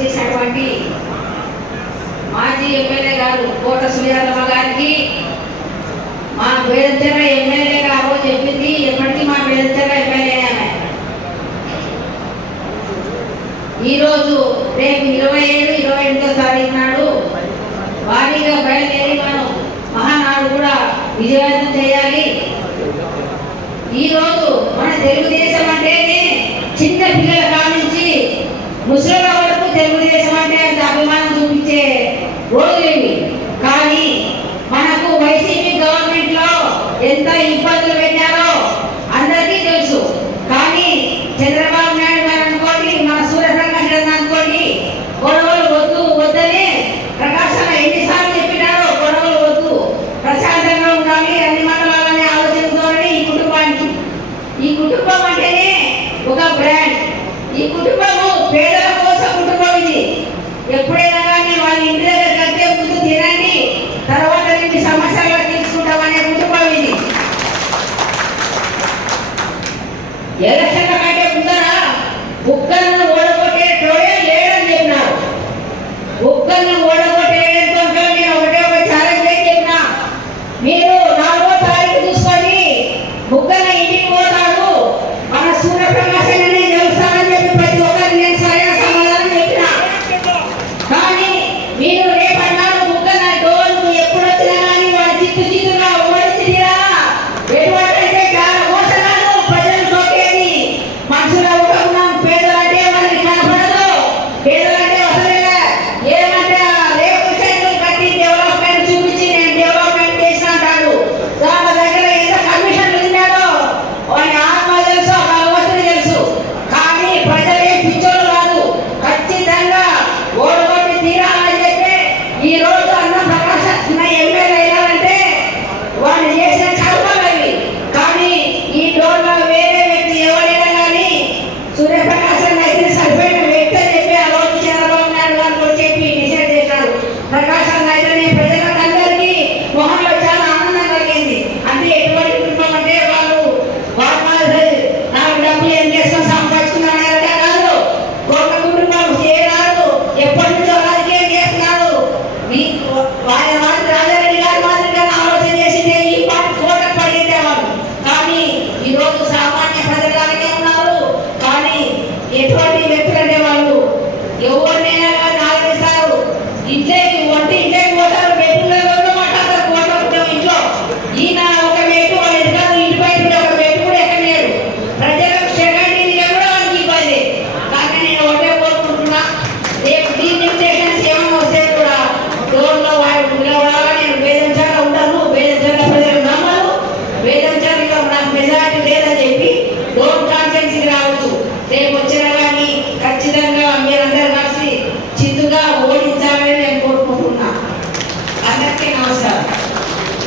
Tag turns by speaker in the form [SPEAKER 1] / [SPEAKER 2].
[SPEAKER 1] చేసినటువంటి మాజీ ఎమ్మెల్యే గారు కోట సునీరమ్మ గారికి మా వేదంచర ఎమ్మెల్యే గారు చెప్పింది ఎప్పటికీ మా వేదంచర ఎమ్మెల్యే ఆమె ఈరోజు రేపు ఇరవై ఏడు ఇరవై ఎనిమిదో తారీఖు నాడు భారీగా బయలుదేరి మనం మహానాడు కూడా విజయవంతం చేయాలి. ఈరోజు మన తెలుగుదేశం అంటేనే చిన్న పిల్లల కానించి ముసలి రోజులు కానీ మనకు వైసీపీ గవర్నమెంట్లో ఎంత ఇబ్బందులు పెట్టారో అందరికీ తెలుసు. కానీ చంద్రబాబు నాయుడు గారు అనుకోండి మన సూర్యప్రకాష్ గారు అనుకోండి గొడవలు వద్దు వద్దని ప్రకాశం ఎన్నిసార్లు చెప్పినారో గొడవలు వద్దు ప్రశాంతంగా ఉండాలి అన్ని మండలాలనే ఆలోచనతోనే ఈ కుటుంబానికి. ఈ కుటుంబం అంటేనే ఒక బ్రాండ్. ఈ కుటుంబము పేదల కోసం కుటుంబం ఇది. ఎప్పుడైనా ఎలక్షన్ల కంటే ముందర కుక్కలను ఎవరినైనా నాలుగు సార్లు ఇంట్లోకి